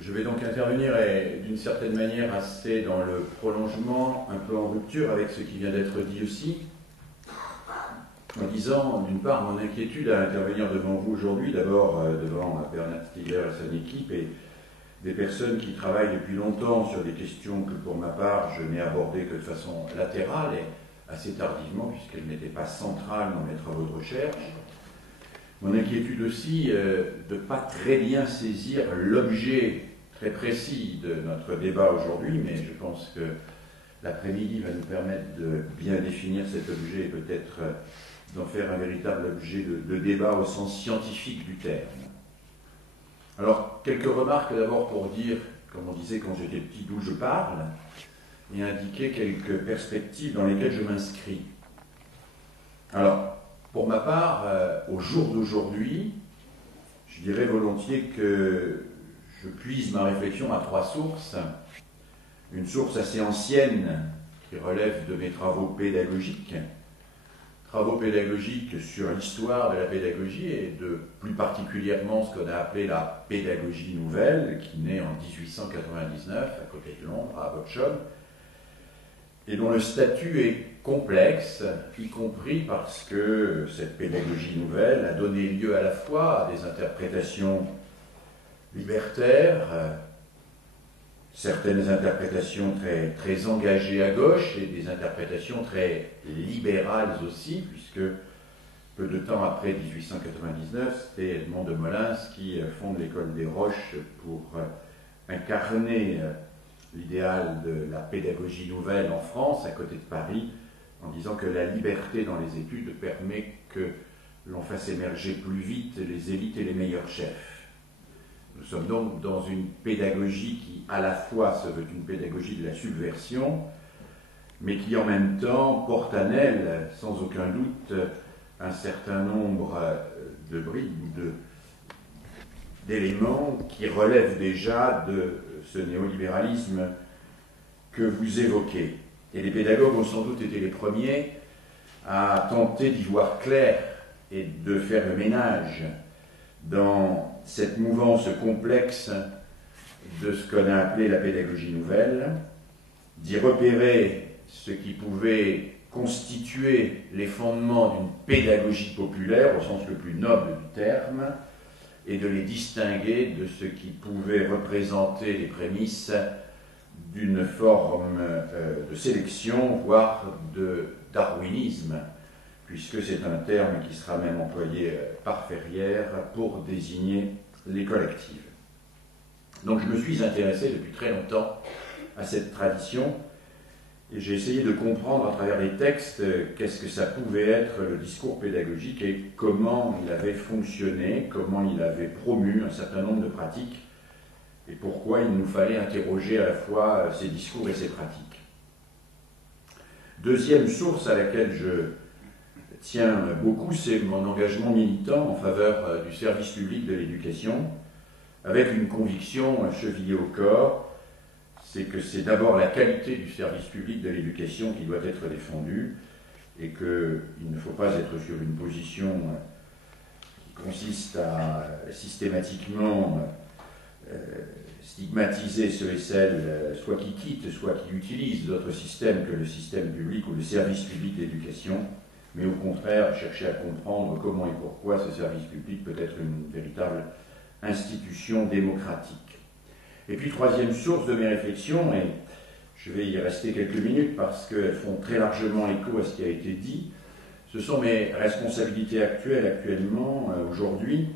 je vais donc intervenir d'une certaine manière assez dans le prolongement, un peu en rupture avec ce qui vient d'être dit aussi, en disant d'une part mon inquiétude à intervenir devant vous aujourd'hui, d'abord devant Bernard Stiegler et son équipe et des personnes qui travaillent depuis longtemps sur des questions que pour ma part je n'ai abordées que de façon latérale et assez tardivement puisqu'elles n'étaient pas centrales dans mes travaux de recherche. Mon inquiétude aussi de ne pas très bien saisir l'objet très précis de notre débat aujourd'hui, mais je pense que l'après-midi va nous permettre de bien définir cet objet et peut-être d'en faire un véritable objet de débat au sens scientifique du terme. Alors, quelques remarques d'abord pour dire, comme on disait quand j'étais petit, d'où je parle, et indiquer quelques perspectives dans lesquelles je m'inscris. Alors, pour ma part, au jour d'aujourd'hui, je dirais volontiers que je puise ma réflexion à trois sources. Une source assez ancienne qui relève de mes travaux pédagogiques sur l'histoire de la pédagogie et de plus particulièrement ce qu'on a appelé la pédagogie nouvelle, qui naît en 1899 à côté de Londres, à Bochum, et dont le statut est complexe, y compris parce que cette pédagogie nouvelle a donné lieu à la fois à des interprétations libertaires, certaines interprétations très engagées à gauche et des interprétations très libérales aussi, puisque peu de temps après 1899, c'était Edmond de Molins qui fonde l'école des Roches pour incarner l'idéal de la pédagogie nouvelle en France, à côté de Paris, en disant que la liberté dans les études permet que l'on fasse émerger plus vite les élites et les meilleurs chefs. Nous sommes donc dans une pédagogie qui, à la fois, se veut une pédagogie de la subversion, mais qui, en même temps, porte en elle, sans aucun doute, un certain nombre de bribes ou d'éléments qui relèvent déjà de ce néolibéralisme que vous évoquez. Et les pédagogues ont sans doute été les premiers à tenter d'y voir clair et de faire le ménage dans cette mouvance complexe de ce qu'on a appelé la pédagogie nouvelle, d'y repérer ce qui pouvait constituer les fondements d'une pédagogie populaire, au sens le plus noble du terme, et de les distinguer de ce qui pouvait représenter les prémices d'une forme de sélection, voire de darwinisme, puisque c'est un terme qui sera même employé par Ferrière pour désigner les collectives. Donc je me suis intéressé depuis très longtemps à cette tradition, et j'ai essayé de comprendre à travers les textes qu'est-ce que ça pouvait être le discours pédagogique et comment il avait fonctionné, comment il avait promu un certain nombre de pratiques et pourquoi il nous fallait interroger à la fois ces discours et ces pratiques. Deuxième source à laquelle je tiens beaucoup, c'est mon engagement militant en faveur du service public de l'éducation, avec une conviction chevillée au corps, c'est que c'est d'abord la qualité du service public de l'éducation qui doit être défendue et qu'il ne faut pas être sur une position qui consiste à systématiquement stigmatiser ceux et celles, soit qui quittent, soit qui utilisent d'autres systèmes que le système public ou le service public d'éducation, mais au contraire chercher à comprendre comment et pourquoi ce service public peut être une véritable institution démocratique. Et puis, troisième source de mes réflexions, et je vais y rester quelques minutes parce qu'elles font très largement écho à ce qui a été dit, ce sont mes responsabilités actuellement, aujourd'hui,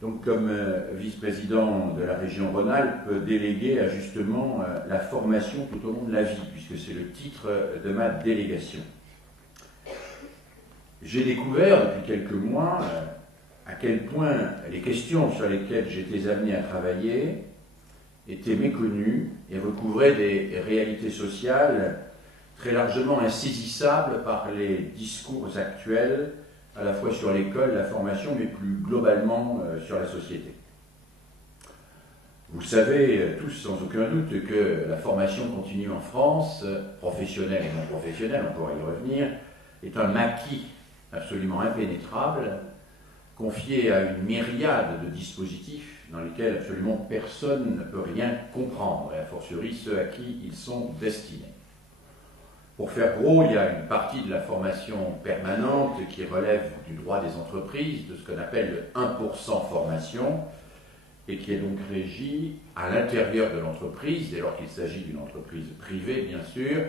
donc comme vice-président de la région Rhône-Alpes, délégué à justement la formation tout au long de la vie, puisque c'est le titre de ma délégation. J'ai découvert depuis quelques mois à quel point les questions sur lesquelles j'étais amené à travailler étaient méconnues et recouvraient des réalités sociales très largement insaisissables par les discours actuels, à la fois sur l'école, la formation, mais plus globalement sur la société. Vous savez tous sans aucun doute que la formation continue en France, professionnelle et non professionnelle, on pourra y revenir, est un maquis absolument impénétrable, confié à une myriade de dispositifs, dans lesquels absolument personne ne peut rien comprendre, et a fortiori ceux à qui ils sont destinés. Pour faire gros, il y a une partie de la formation permanente qui relève du droit des entreprises, de ce qu'on appelle le 1% formation, et qui est donc régie à l'intérieur de l'entreprise, dès lors qu'il s'agit d'une entreprise privée, bien sûr,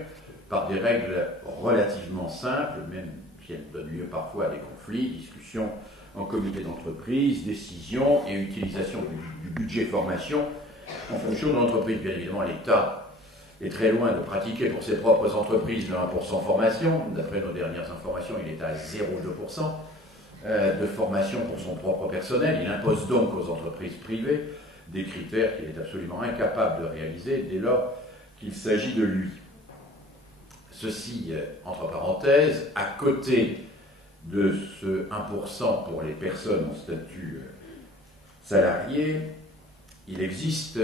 par des règles relativement simples, même si elles donnent lieu parfois à des conflits, discussions en comité d'entreprise, décisions et utilisation du budget formation en fonction de l'entreprise. Bien évidemment, l'État est très loin de pratiquer pour ses propres entreprises le 1% formation. D'après nos dernières informations, il est à 0,2% de formation pour son propre personnel. Il impose donc aux entreprises privées des critères qu'il est absolument incapable de réaliser dès lors qu'il s'agit de lui. Ceci, entre parenthèses, à côté de ce 1% pour les personnes en statut salarié, il existe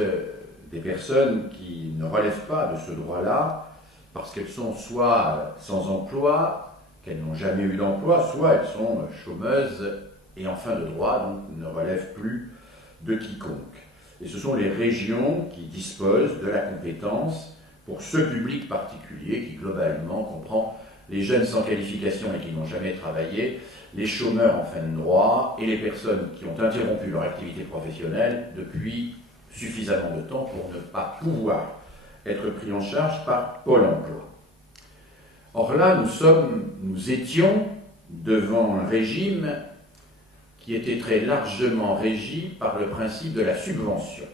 des personnes qui ne relèvent pas de ce droit-là parce qu'elles sont soit sans emploi, qu'elles n'ont jamais eu d'emploi, soit elles sont chômeuses et en fin de droit, donc ne relèvent plus de quiconque. Et ce sont les régions qui disposent de la compétence pour ce public particulier qui globalement comprend les jeunes sans qualification et qui n'ont jamais travaillé, les chômeurs en fin de droit et les personnes qui ont interrompu leur activité professionnelle depuis suffisamment de temps pour ne pas pouvoir être pris en charge par Pôle emploi. Or là, nous étions devant un régime qui était très largement régi par le principe de la subvention.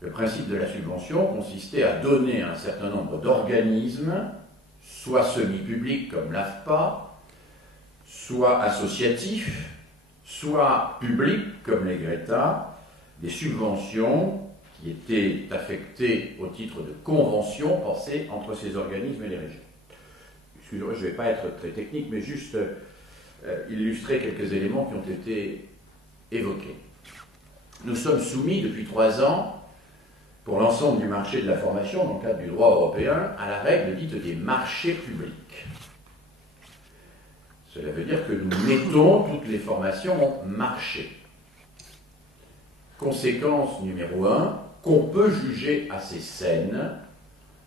Le principe de la subvention consistait à donner à un certain nombre d'organismes, soit semi-publics comme l'AFPA, soit associatifs, soit publics comme les Greta, des subventions qui étaient affectées au titre de conventions passées entre ces organismes et les régions. Excusez-moi, je ne vais pas être très technique, mais juste illustrer quelques éléments qui ont été évoqués. Nous sommes soumis depuis 3 ans, pour l'ensemble du marché de la formation, dans le cadre du droit européen, à la règle dite des marchés publics. Cela veut dire que nous mettons toutes les formations en marché. Conséquence numéro 1, qu'on peut juger assez saine,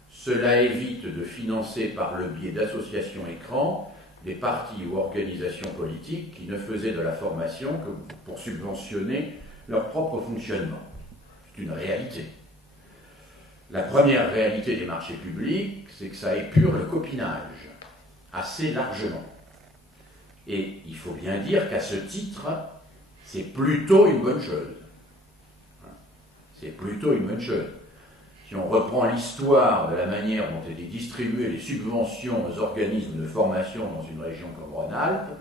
cela évite de financer par le biais d'associations écrans des partis ou organisations politiques qui ne faisaient de la formation que pour subventionner leur propre fonctionnement. C'est une réalité. La première réalité des marchés publics, c'est que ça épure le copinage, assez largement. Et il faut bien dire qu'à ce titre, c'est plutôt une bonne chose. C'est plutôt une bonne chose. Si on reprend l'histoire de la manière dont étaient distribuées les subventions aux organismes de formation dans une région comme Rhône-Alpes,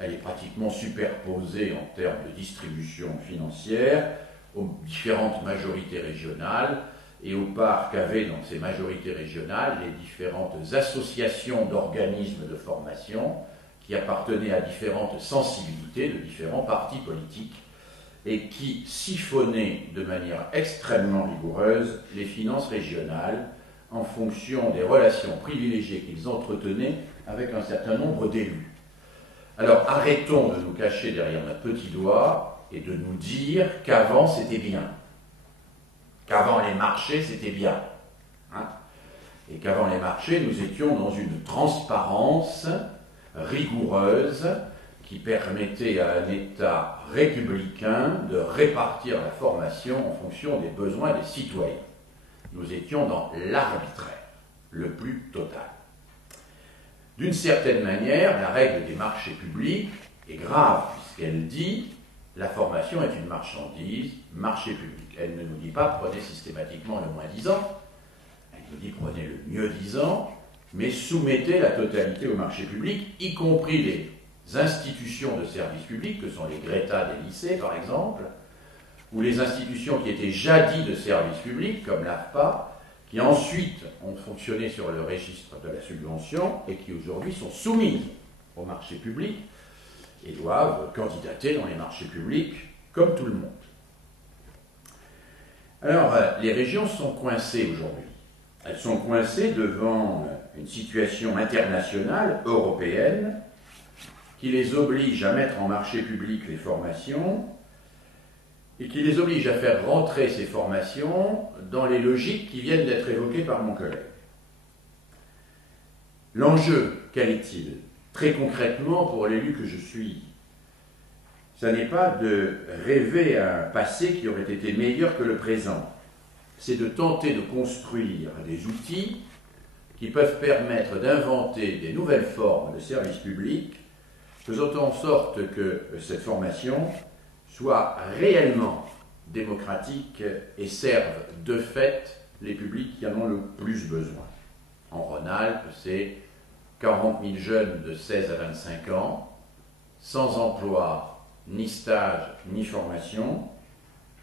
elle est pratiquement superposée en termes de distribution financière aux différentes majorités régionales et aux parts qu'avaient dans ces majorités régionales les différentes associations d'organismes de formation qui appartenaient à différentes sensibilités de différents partis politiques et qui siphonnaient de manière extrêmement rigoureuse les finances régionales en fonction des relations privilégiées qu'ils entretenaient avec un certain nombre d'élus. Alors arrêtons de nous cacher derrière notre petit doigt et de nous dire qu'avant c'était bien, qu'avant les marchés c'était bien, et qu'avant les marchés nous étions dans une transparence rigoureuse qui permettait à un État républicain de répartir la formation en fonction des besoins des citoyens. Nous étions dans l'arbitraire, le plus total. D'une certaine manière, la règle des marchés publics est grave, puisqu'elle dit la formation est une marchandise, marché public. Elle ne nous dit pas prenez systématiquement le moins disant, elle nous dit prenez le mieux disant, mais soumettez la totalité au marché public, y compris les institutions de services publics, que sont les Greta des lycées par exemple, ou les institutions qui étaient jadis de services publics, comme l'AFPA, qui ensuite ont fonctionné sur le registre de la subvention et qui aujourd'hui sont soumises au marché public et doivent candidater dans les marchés publics comme tout le monde. Alors, les régions sont coincées aujourd'hui. Elles sont coincées devant une situation internationale, européenne, qui les oblige à mettre en marché public les formations et qui les oblige à faire rentrer ces formations dans les logiques qui viennent d'être évoquées par mon collègue. L'enjeu, quel est-il? Très concrètement, pour l'élu que je suis, ce n'est pas de rêver à un passé qui aurait été meilleur que le présent, c'est de tenter de construire des outils qui peuvent permettre d'inventer des nouvelles formes de services publics, faisant en sorte que cette formation soit réellement démocratique et serve de fait les publics qui en ont le plus besoin. En Rhône-Alpes, c'est 40 000 jeunes de 16 à 25 ans, sans emploi, ni stage, ni formation.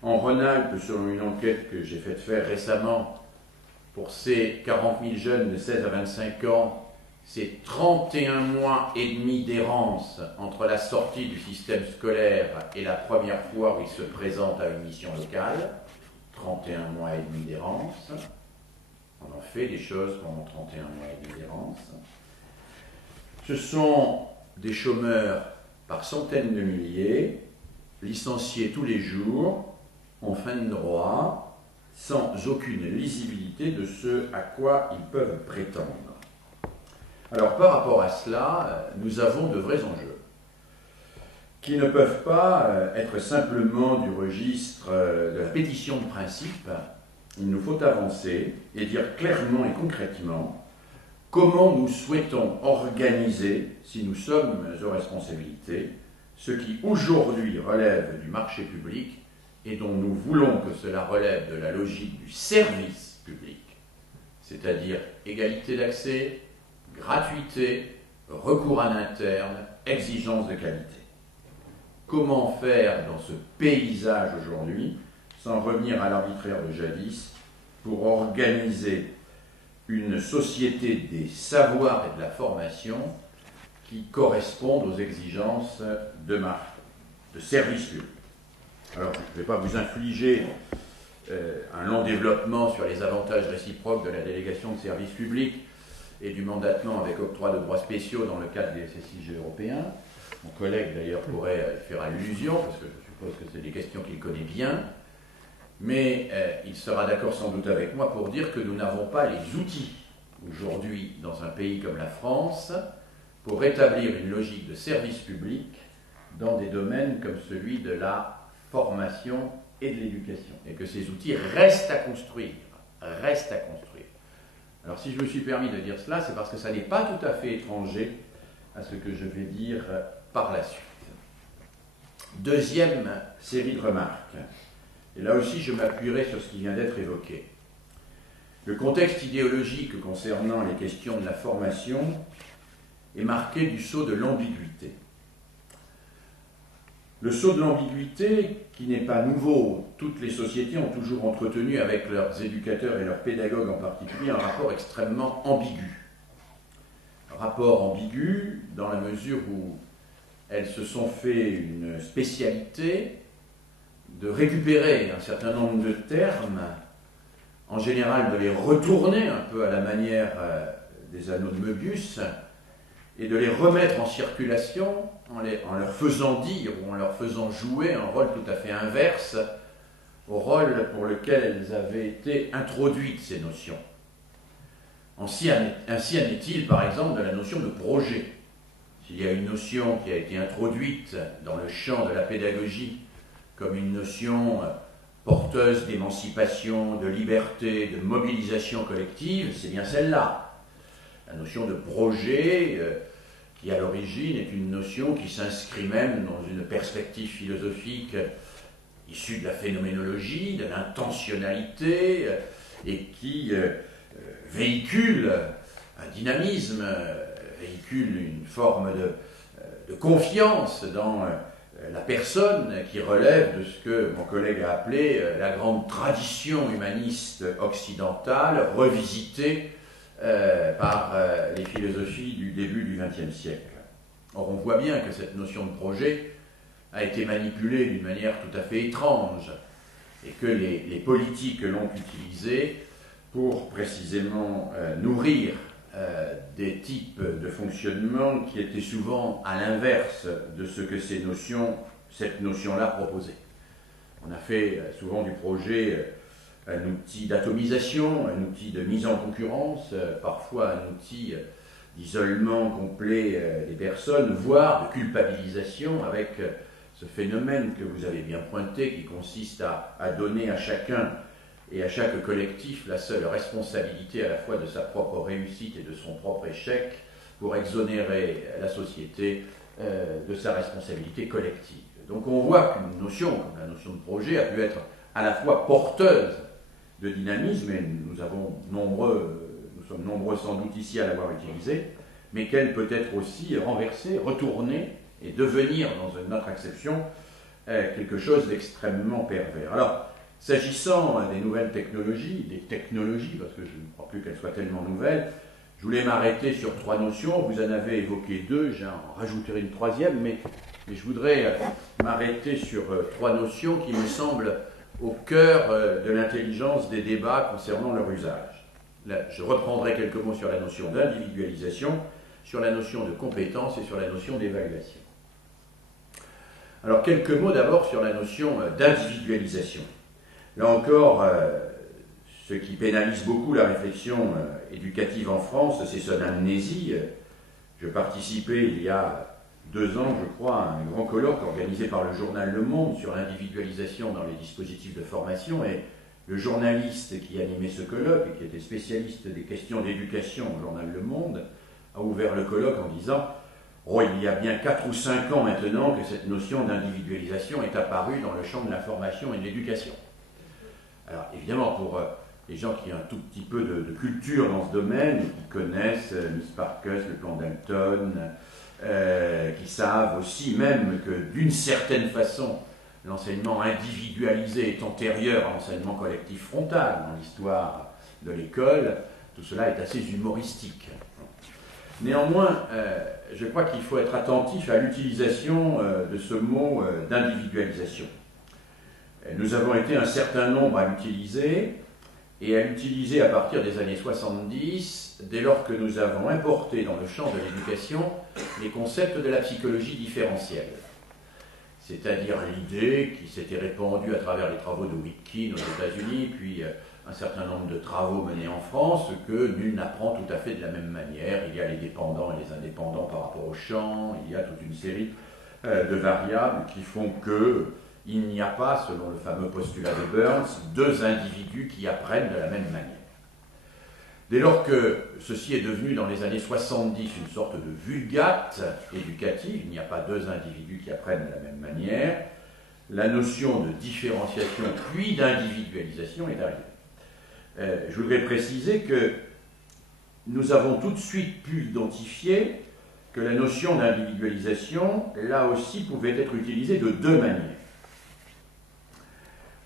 En Rhône-Alpes, selon une enquête que j'ai faite faire récemment, pour ces 40 000 jeunes de 16 à 25 ans, c'est 31 mois et demi d'errance entre la sortie du système scolaire et la première fois où ils se présentent à une mission locale. 31 mois et demi d'errance. On en fait des choses pendant 31 mois et demi d'errance. Ce sont des chômeurs par centaines de milliers, licenciés tous les jours, en fin de droit, sans aucune lisibilité de ce à quoi ils peuvent prétendre. Alors par rapport à cela, nous avons de vrais enjeux qui ne peuvent pas être simplement du registre de la pétition de principe. Il nous faut avancer et dire clairement et concrètement comment nous souhaitons organiser, si nous sommes aux responsabilités, ce qui aujourd'hui relève du marché public et dont nous voulons que cela relève de la logique du service public, c'est-à-dire égalité d'accès, gratuité, recours en interne, exigence de qualité. Comment faire dans ce paysage aujourd'hui, sans revenir à l'arbitraire de jadis, pour organiser une société des savoirs et de la formation qui correspondent aux exigences de service public. Alors, je ne vais pas vous infliger un long développement sur les avantages réciproques de la délégation de service public et du mandatement avec octroi de droits spéciaux dans le cadre des SSIG européens. Mon collègue, d'ailleurs, pourrait faire allusion, parce que je suppose que c'est des questions qu'il connaît bien, mais il sera d'accord sans doute avec moi pour dire que nous n'avons pas les outils, aujourd'hui, dans un pays comme la France, pour rétablir une logique de service public dans des domaines comme celui de la formation et de l'éducation, et que ces outils restent à construire, Alors si je me suis permis de dire cela, c'est parce que ça n'est pas tout à fait étranger à ce que je vais dire par la suite. Deuxième série de remarques, et là aussi je m'appuierai sur ce qui vient d'être évoqué. Le contexte idéologique concernant les questions de la formation est marqué du sceau de l'ambiguïté. Le sceau de l'ambiguïté, qui n'est pas nouveau, toutes les sociétés ont toujours entretenu avec leurs éducateurs et leurs pédagogues en particulier un rapport extrêmement ambigu. Un rapport ambigu dans la mesure où elles se sont fait une spécialité de récupérer un certain nombre de termes, en général de les retourner un peu à la manière des anneaux de Möbius, et de les remettre en circulation en leur faisant dire ou en leur faisant jouer un rôle tout à fait inverse au rôle pour lequel elles avaient été introduites, ces notions. Ainsi en est-il, par exemple, de la notion de projet. S'il y a une notion qui a été introduite dans le champ de la pédagogie comme une notion porteuse d'émancipation, de liberté, de mobilisation collective, c'est bien celle-là. La notion de projet, qui à l'origine est une notion qui s'inscrit même dans une perspective philosophique issue de la phénoménologie, de l'intentionnalité, et qui véhicule un dynamisme, véhicule une forme de confiance dans la personne qui relève de ce que mon collègue a appelé la grande tradition humaniste occidentale revisitée par les philosophies du début du XXe siècle. Or, on voit bien que cette notion de projet a été manipulée d'une manière tout à fait étrange et que les politiques l'ont utilisée pour précisément nourrir des types de fonctionnement qui étaient souvent à l'inverse de ce que cette notion-là proposait. On a fait souvent du projet un outil d'atomisation, un outil de mise en concurrence, parfois un outil d'isolement complet des personnes, voire de culpabilisation avec ce phénomène que vous avez bien pointé qui consiste à donner à chacun et à chaque collectif la seule responsabilité à la fois de sa propre réussite et de son propre échec pour exonérer la société de sa responsabilité collective. Donc on voit qu'une notion, comme la notion de projet, a pu être à la fois porteuse de dynamisme, et nous sommes nombreux sans doute ici à l'avoir utilisée, mais qu'elle peut être aussi renversée, retournée, et devenir, dans une autre acception, quelque chose d'extrêmement pervers. Alors, s'agissant des nouvelles technologies, parce que je ne crois plus qu'elles soient tellement nouvelles, je voulais m'arrêter sur 3 notions. Vous en avez évoqué 2, j'en rajouterai une 3e, mais je voudrais m'arrêter sur 3 notions qui me semblent au cœur de l'intelligence des débats concernant leur usage. Là, je reprendrai quelques mots sur la notion d'individualisation, sur la notion de compétence et sur la notion d'évaluation. Alors, quelques mots d'abord sur la notion d'individualisation. Là encore, ce qui pénalise beaucoup la réflexion éducative en France, c'est son amnésie. Je participais il y a 2 ans, je crois, à un grand colloque organisé par le journal Le Monde sur l'individualisation dans les dispositifs de formation, et le journaliste qui animait ce colloque, et qui était spécialiste des questions d'éducation au journal Le Monde, a ouvert le colloque en disant « Oh, il y a bien 4 ou 5 ans maintenant que cette notion d'individualisation est apparue dans le champ de la formation et de l'éducation. » Alors évidemment, pour les gens qui ont un tout petit peu de culture dans ce domaine, qui connaissent Miss Parcus, le plan Dalton, qui savent aussi même que d'une certaine façon, l'enseignement individualisé est antérieur à l'enseignement collectif frontal dans l'histoire de l'école, tout cela est assez humoristique. Néanmoins, je crois qu'il faut être attentif à l'utilisation de ce mot d'individualisation. Nous avons été un certain nombre à l'utiliser, et à l'utiliser à partir des années 70, dès lors que nous avons importé dans le champ de l'éducation les concepts de la psychologie différentielle. C'est-à-dire l'idée qui s'était répandue à travers les travaux de Witkin aux États-Unis, puis un certain nombre de travaux menés en France, que nul n'apprend tout à fait de la même manière. Il y a les dépendants et les indépendants par rapport au champ, il y a toute une série de variables qui font que il n'y a pas, selon le fameux postulat de Burns, 2 individus qui apprennent de la même manière. Dès lors que ceci est devenu dans les années 70 une sorte de vulgate éducative, il n'y a pas 2 individus qui apprennent de la même manière, la notion de différenciation puis d'individualisation est arrivée. Je voudrais préciser que nous avons tout de suite pu identifier que la notion d'individualisation, là aussi, pouvait être utilisée de 2 manières.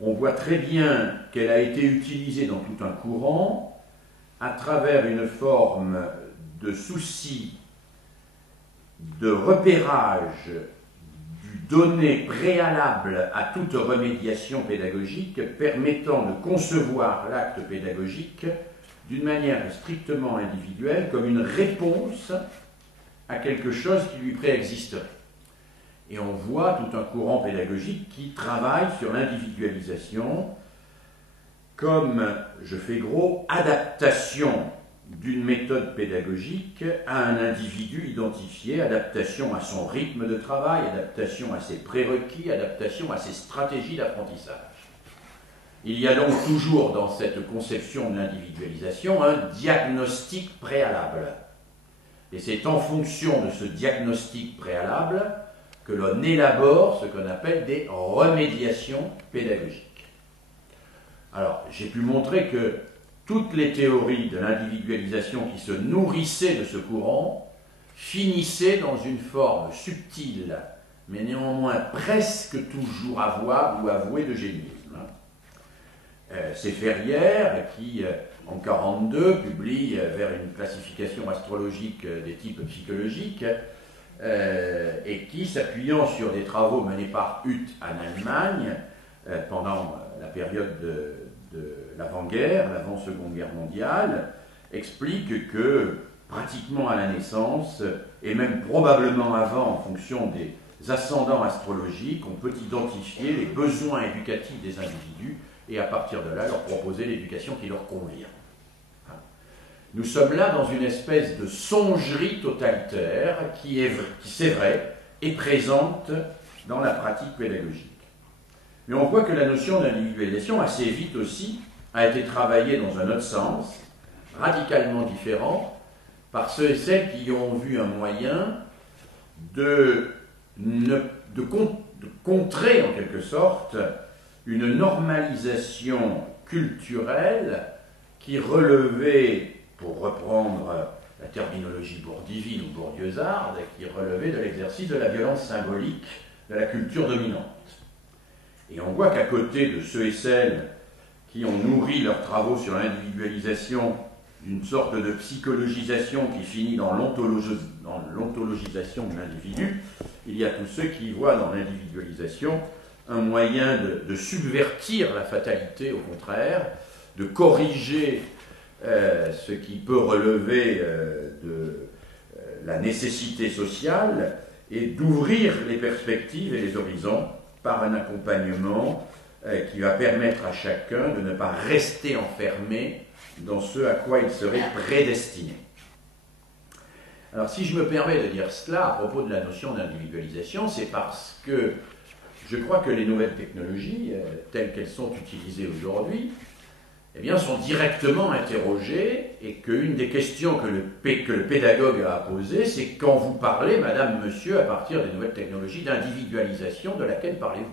On voit très bien qu'elle a été utilisée dans tout un courant à travers une forme de souci de repérage du donné préalable à toute remédiation pédagogique, permettant de concevoir l'acte pédagogique d'une manière strictement individuelle comme une réponse à quelque chose qui lui préexisterait. Et on voit tout un courant pédagogique qui travaille sur l'individualisation comme, je fais gros, adaptation d'une méthode pédagogique à un individu identifié, adaptation à son rythme de travail, adaptation à ses prérequis, adaptation à ses stratégies d'apprentissage. Il y a donc toujours dans cette conception de l'individualisation un diagnostic préalable. Et c'est en fonction de ce diagnostic préalable que l'on élabore ce qu'on appelle des remédiations pédagogiques. Alors, j'ai pu montrer que toutes les théories de l'individualisation qui se nourrissaient de ce courant finissaient dans une forme subtile, mais néanmoins presque toujours avouable ou avouée de génisme. C'est Ferrière qui, en 1942, publie vers une classification astrologique des types psychologiques, et qui, s'appuyant sur des travaux menés par Huth en Allemagne pendant la période de l'avant-guerre, l'avant-seconde guerre mondiale, explique que pratiquement à la naissance, et même probablement avant en fonction des ascendants astrologiques, on peut identifier les besoins éducatifs des individus et à partir de là leur proposer l'éducation qui leur convient. Nous sommes là dans une espèce de songerie totalitaire qui, c'est vrai, est présente dans la pratique pédagogique. Mais on voit que la notion d'individualisation, assez vite aussi, a été travaillée dans un autre sens, radicalement différent, par ceux et celles qui ont vu un moyen de contrer, en quelque sorte, une normalisation culturelle qui relevait, pour reprendre la terminologie bourdivine ou bourdieuxarde, qui relevait de l'exercice de la violence symbolique de la culture dominante. Et on voit qu'à côté de ceux et celles qui ont nourri leurs travaux sur l'individualisation d'une sorte de psychologisation qui finit dans l'ontologisation de l'individu, il y a tous ceux qui voient dans l'individualisation un moyen de subvertir la fatalité, au contraire, de corriger ce qui peut relever de la nécessité sociale et d'ouvrir les perspectives et les horizons par un accompagnement qui va permettre à chacun de ne pas rester enfermé dans ce à quoi il serait prédestiné. Alors si je me permets de dire cela à propos de la notion d'individualisation, c'est parce que je crois que les nouvelles technologies, telles qu'elles sont utilisées aujourd'hui, eh bien, sont directement interrogées et qu'une des questions que le pédagogue a à poser, c'est quand vous parlez, madame, monsieur, à partir des nouvelles technologies, d'individualisation, de laquelle parlez-vous?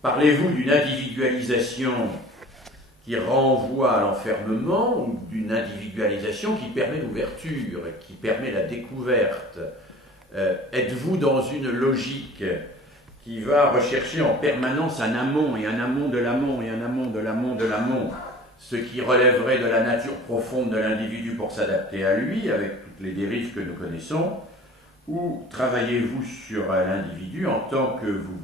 Parlez-vous d'une individualisation qui renvoie à l'enfermement ou d'une individualisation qui permet l'ouverture, qui permet la découverte? Êtes-vous dans une logique qui va rechercher en permanence un amont et un amont de l'amont et un amont de l'amont de l'amont, ce qui relèverait de la nature profonde de l'individu pour s'adapter à lui, avec toutes les dérives que nous connaissons, ou travaillez-vous sur l'individu en tant que vous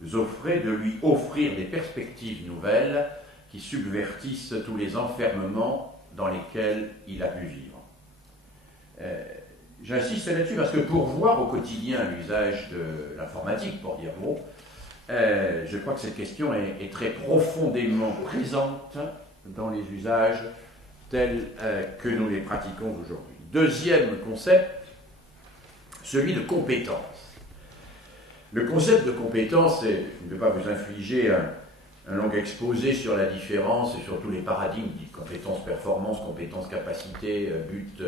vous offrez de lui offrir des perspectives nouvelles qui subvertissent tous les enfermements dans lesquels il a pu vivre. J'insiste là-dessus parce que pour voir au quotidien l'usage de l'informatique, pour dire gros, je crois que cette question est très profondément présente dans les usages tels que nous les pratiquons aujourd'hui. Deuxième concept, celui de compétence. Le concept de compétence, je ne vais pas vous infliger un long exposé sur la différence et sur tous les paradigmes, compétence, performance, compétence, capacité, but,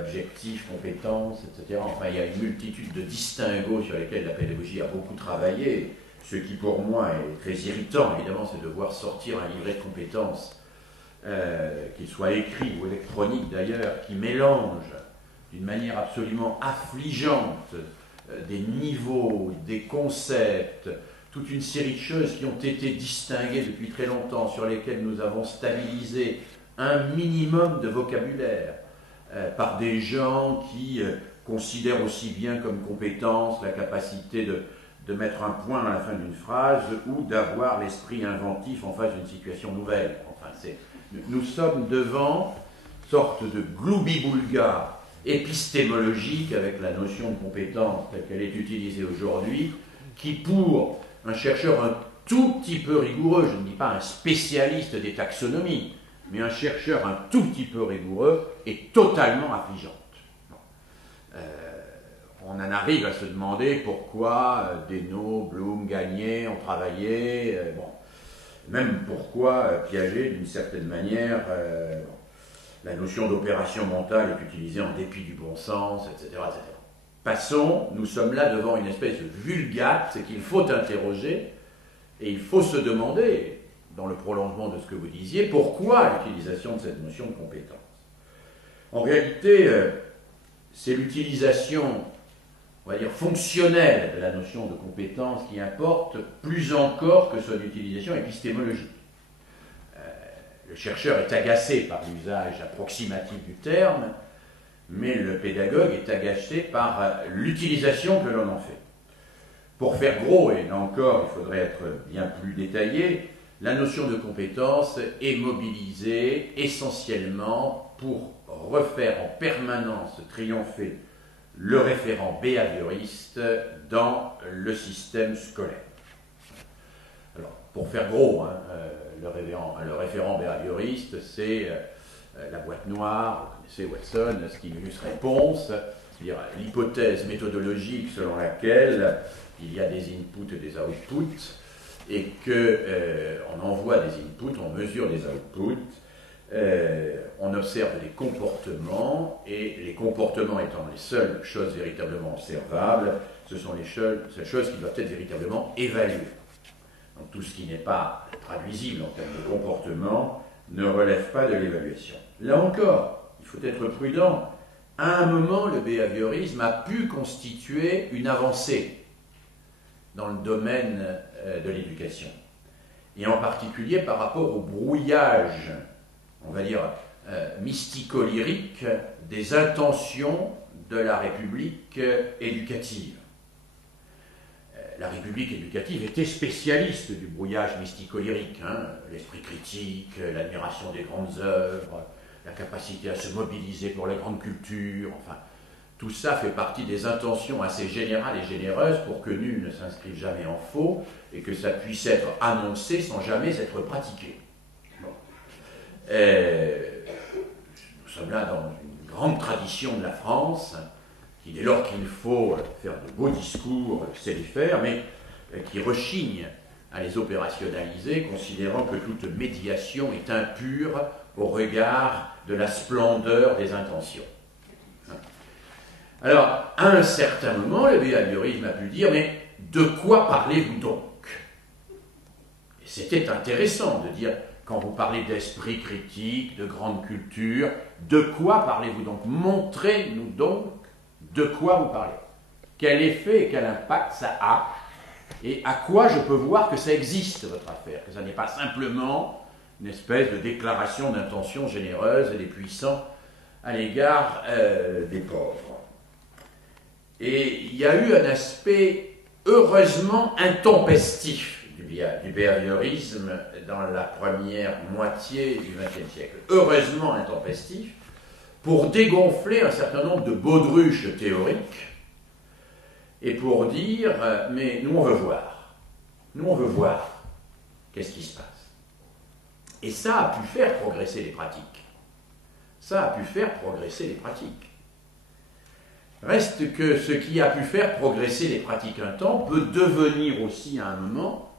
objectif, compétence, etc. Enfin, il y a une multitude de distinguos sur lesquels la pédagogie a beaucoup travaillé. Ce qui, pour moi, est très irritant, évidemment, c'est de voir sortir un livret de compétences, qu'il soit écrit ou électronique d'ailleurs, qui mélange d'une manière absolument affligeante des niveaux, des concepts, toute une série de choses qui ont été distinguées depuis très longtemps, sur lesquelles nous avons stabilisé un minimum de vocabulaire, par des gens qui considèrent aussi bien comme compétence la capacité de mettre un point à la fin d'une phrase ou d'avoir l'esprit inventif en face d'une situation nouvelle. Enfin, nous sommes devant une sorte de gloubi-boulga épistémologique avec la notion de compétence telle qu'elle est utilisée aujourd'hui, qui pour un chercheur un tout petit peu rigoureux, je ne dis pas un spécialiste des taxonomies, mais un chercheur un tout petit peu rigoureux est totalement affligeante. On en arrive à se demander pourquoi Desnos, Bloom, Gagné ont travaillé, même pourquoi Piaget, d'une certaine manière, la notion d'opération mentale est utilisée en dépit du bon sens, etc., etc. Passons, nous sommes là devant une espèce de vulgate qu'il faut interroger et il faut se demander, dans le prolongement de ce que vous disiez, pourquoi l'utilisation de cette notion de compétence. En réalité, c'est l'utilisation, on va dire, fonctionnelle de la notion de compétence qui importe plus encore que son utilisation épistémologique. Le chercheur est agacé par l'usage approximatif du terme, mais le pédagogue est agacé par l'utilisation que l'on en fait. Pour faire gros, et là encore il faudrait être bien plus détaillé, la notion de compétence est mobilisée essentiellement pour refaire en permanence triompher le référent behavioriste dans le système scolaire. Alors, pour faire gros, hein, le référent behavioriste, c'est la boîte noire, vous connaissez Watson, stimulus-réponse, c'est-à-dire l'hypothèse méthodologique selon laquelle il y a des inputs et des outputs, et qu'on envoie des inputs, on mesure des outputs, on observe des comportements, et les comportements étant les seules choses véritablement observables, ce sont les seules choses qui doivent être véritablement évaluées. Donc tout ce qui n'est pas traduisible en termes de comportement ne relève pas de l'évaluation. Là encore, il faut être prudent. À un moment, le behaviorisme a pu constituer une avancée dans le domaine de l'éducation, et en particulier par rapport au brouillage, on va dire, mystico-lyrique des intentions de la République éducative. La République éducative était spécialiste du brouillage mystico-lyrique, hein, l'esprit critique, l'admiration des grandes œuvres, la capacité à se mobiliser pour la grande culture, enfin, tout ça fait partie des intentions assez générales et généreuses pour que nul ne s'inscrive jamais en faux et que ça puisse être annoncé sans jamais être pratiqué. Bon. Nous sommes là dans une grande tradition de la France, qui dès lors qu'il faut faire de beaux discours, sait les faire, mais qui rechigne à les opérationnaliser, considérant que toute médiation est impure au regard de la splendeur des intentions. Alors, à un certain moment, le behaviorisme a pu dire, mais de quoi parlez-vous donc? Et c'était intéressant de dire, quand vous parlez d'esprit critique, de grande culture, de quoi parlez-vous donc? Montrez-nous donc de quoi vous parlez. Quel effet et quel impact ça a, et à quoi je peux voir que ça existe, votre affaire, que ça n'est pas simplement une espèce de déclaration d'intention généreuse et des puissants à l'égard des pauvres. Et il y a eu un aspect heureusement intempestif du behaviorisme dans la première moitié du XXe siècle. Heureusement intempestif, pour dégonfler un certain nombre de baudruches théoriques et pour dire mais nous on veut voir qu'est-ce qui se passe. Et ça a pu faire progresser les pratiques. Reste que ce qui a pu faire progresser les pratiques un temps peut devenir aussi à un moment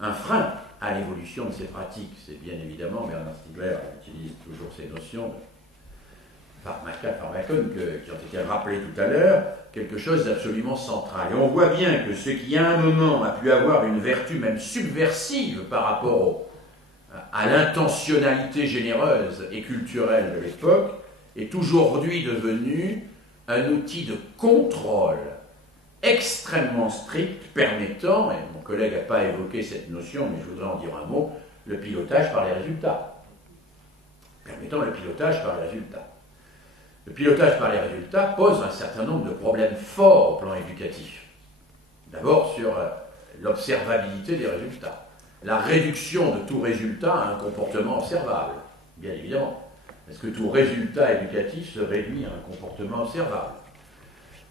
un frein à l'évolution de ces pratiques. C'est bien évidemment, Bernard Stiegler utilise toujours ces notions de pharmacone qui ont été rappelées tout à l'heure, quelque chose d'absolument central. Et on voit bien que ce qui à un moment a pu avoir une vertu même subversive par rapport à l'intentionnalité généreuse et culturelle de l'époque est aujourd'hui devenu un outil de contrôle extrêmement strict permettant, et mon collègue n'a pas évoqué cette notion, mais je voudrais en dire un mot, le pilotage par les résultats. Permettant le pilotage par les résultats. Le pilotage par les résultats pose un certain nombre de problèmes forts au plan éducatif. D'abord sur l'observabilité des résultats. La réduction de tout résultat à un comportement observable, bien évidemment. Est-ce que tout résultat éducatif se réduit à un comportement observable?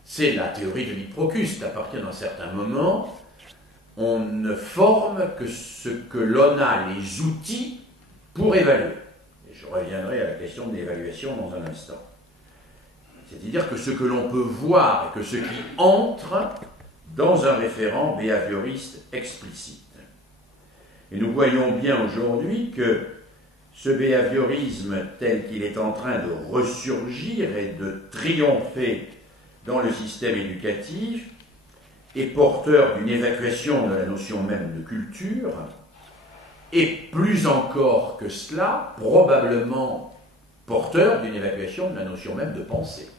C'est la théorie de l'Hipprocuste. À partir d'un certain moment, on ne forme que ce que l'on a les outils pour évaluer. Et je reviendrai à la question de l'évaluation dans un instant. C'est-à-dire que ce que l'on peut voir et que ce qui entre dans un référent behavioriste explicite. Et nous voyons bien aujourd'hui que ce behaviorisme tel qu'il est en train de ressurgir et de triompher dans le système éducatif est porteur d'une évacuation de la notion même de culture et plus encore que cela, probablement porteur d'une évacuation de la notion même de pensée.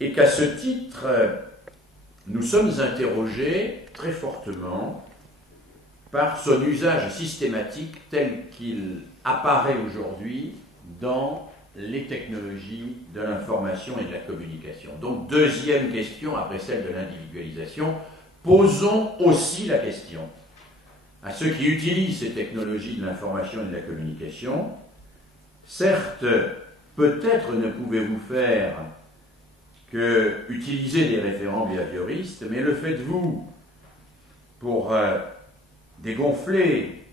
Et qu'à ce titre, nous sommes interrogés très fortement par son usage systématique tel qu'il apparaît aujourd'hui dans les technologies de l'information et de la communication. Donc, deuxième question, après celle de l'individualisation, posons aussi la question à ceux qui utilisent ces technologies de l'information et de la communication. Certes, peut-être ne pouvez-vous faire que utilisez des référents behavioristes, mais le faites-vous pour dégonfler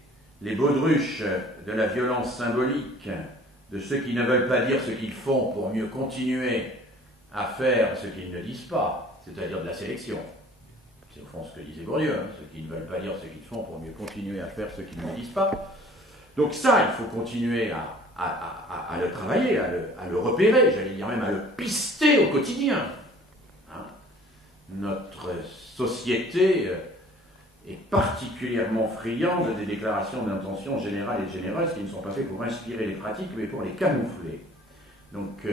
les baudruches de la violence symbolique de ceux qui ne veulent pas dire ce qu'ils font pour mieux continuer à faire ce qu'ils ne disent pas, c'est-à-dire de la sélection. C'est au fond ce que disait Bourdieu, hein, ceux qui ne veulent pas dire ce qu'ils font pour mieux continuer à faire ce qu'ils ne disent pas. Donc ça, il faut continuer à le travailler, à le repérer, j'allais dire même à le pister au quotidien. Hein. Notre société est particulièrement friande des déclarations d'intention générales et généreuses qui ne sont pas faites pour inspirer les pratiques, mais pour les camoufler. Donc,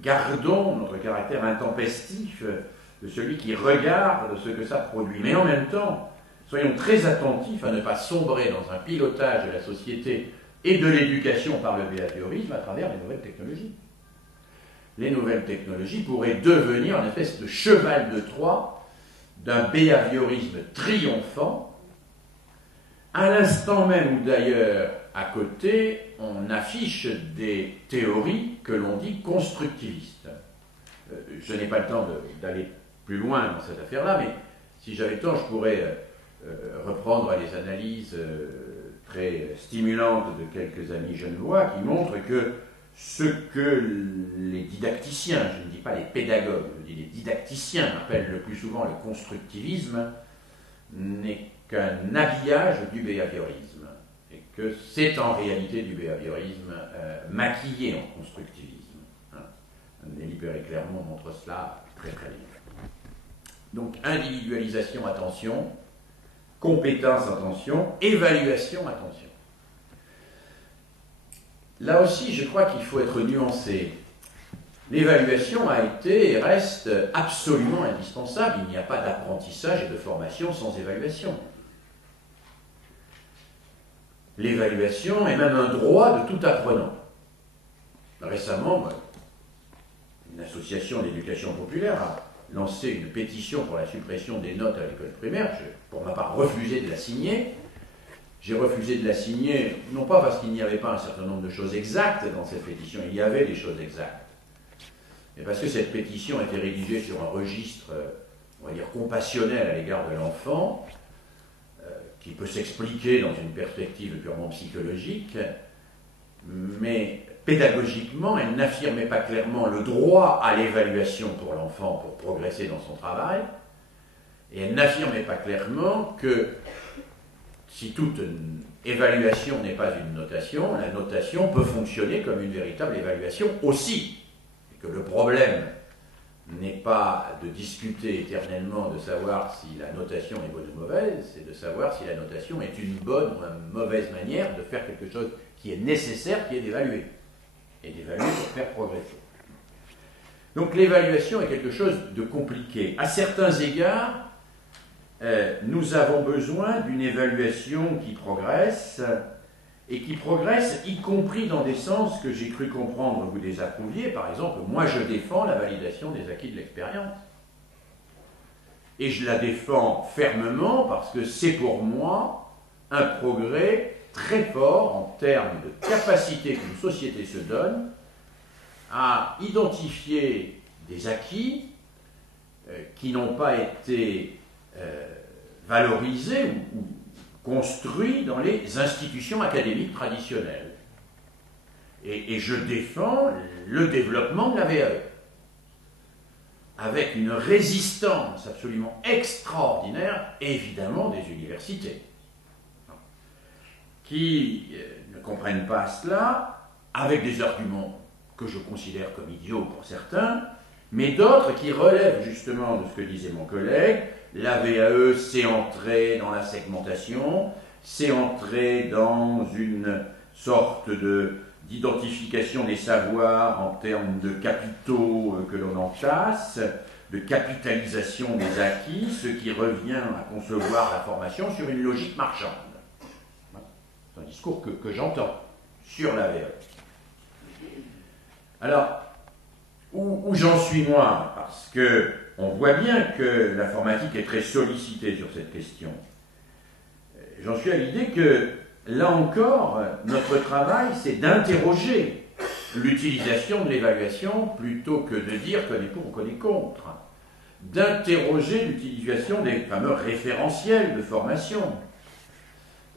gardons notre caractère intempestif de celui qui regarde ce que ça produit. Mais en même temps, soyons très attentifs à ne pas sombrer dans un pilotage de la société et de l'éducation par le behaviorisme à travers les nouvelles technologies. Les nouvelles technologies pourraient devenir une espèce de cheval de Troie d'un behaviorisme triomphant, à l'instant même où d'ailleurs, à côté, on affiche des théories que l'on dit constructivistes. Je n'ai pas le temps d'aller plus loin dans cette affaire-là, mais si j'avais le temps, je pourrais reprendre les analyses très stimulantes de quelques amis genevois qui montrent que ce que les didacticiens, je ne dis pas les pédagogues, je dis les didacticiens appellent le plus souvent le constructivisme, n'est qu'un habillage du behaviorisme, et que c'est en réalité du behaviorisme maquillé en constructivisme. Hein. Nelly Perret-Clermont montre cela très très bien. Donc individualisation, attention, compétence, attention, évaluation, attention. Là aussi, je crois qu'il faut être nuancé. L'évaluation a été et reste absolument indispensable. Il n'y a pas d'apprentissage et de formation sans évaluation. L'évaluation est même un droit de tout apprenant. Récemment, une association d'éducation populaire a lancé une pétition pour la suppression des notes à l'école primaire. J'ai, pour ma part, refusé de la signer. J'ai refusé de la signer, non pas parce qu'il n'y avait pas un certain nombre de choses exactes dans cette pétition, il y avait des choses exactes, mais parce que cette pétition était rédigée sur un registre, on va dire, compassionnel à l'égard de l'enfant, qui peut s'expliquer dans une perspective purement psychologique, mais pédagogiquement, elle n'affirmait pas clairement le droit à l'évaluation pour l'enfant pour progresser dans son travail, et elle n'affirmait pas clairement que si toute évaluation n'est pas une notation, la notation peut fonctionner comme une véritable évaluation aussi. Et que le problème n'est pas de discuter éternellement de savoir si la notation est bonne ou mauvaise, c'est de savoir si la notation est une bonne ou une mauvaise manière de faire quelque chose qui est nécessaire, qui est d'évaluer. Et d'évaluer pour faire progresser. Donc l'évaluation est quelque chose de compliqué. À certains égards, nous avons besoin d'une évaluation qui progresse, et qui progresse y compris dans des sens que j'ai cru comprendre vous désapprouviez. Par exemple, moi je défends la validation des acquis de l'expérience. Et je la défends fermement parce que c'est pour moi un progrès très fort en termes de capacité qu'une société se donne à identifier des acquis qui n'ont pas été valorisés ou construits dans les institutions académiques traditionnelles. Et je défends le développement de la VAE, avec une résistance absolument extraordinaire, évidemment, des universités, qui ne comprennent pas cela, avec des arguments que je considère comme idiots pour certains, mais d'autres qui relèvent justement de ce que disait mon collègue. La VAE, c'est entrer dans la segmentation, c'est entrer dans une sorte d'identification des savoirs en termes de capitaux que l'on enchasse, de capitalisation des acquis, ce qui revient à concevoir la formation sur une logique marchande. C'est un discours que j'entends sur la VAE. Alors, où j'en suis moi, parce que on voit bien que l'informatique est très sollicitée sur cette question. J'en suis à l'idée que, là encore, notre travail, c'est d'interroger l'utilisation de l'évaluation plutôt que de dire qu'on est pour ou qu'on est contre, d'interroger l'utilisation des fameux référentiels de formation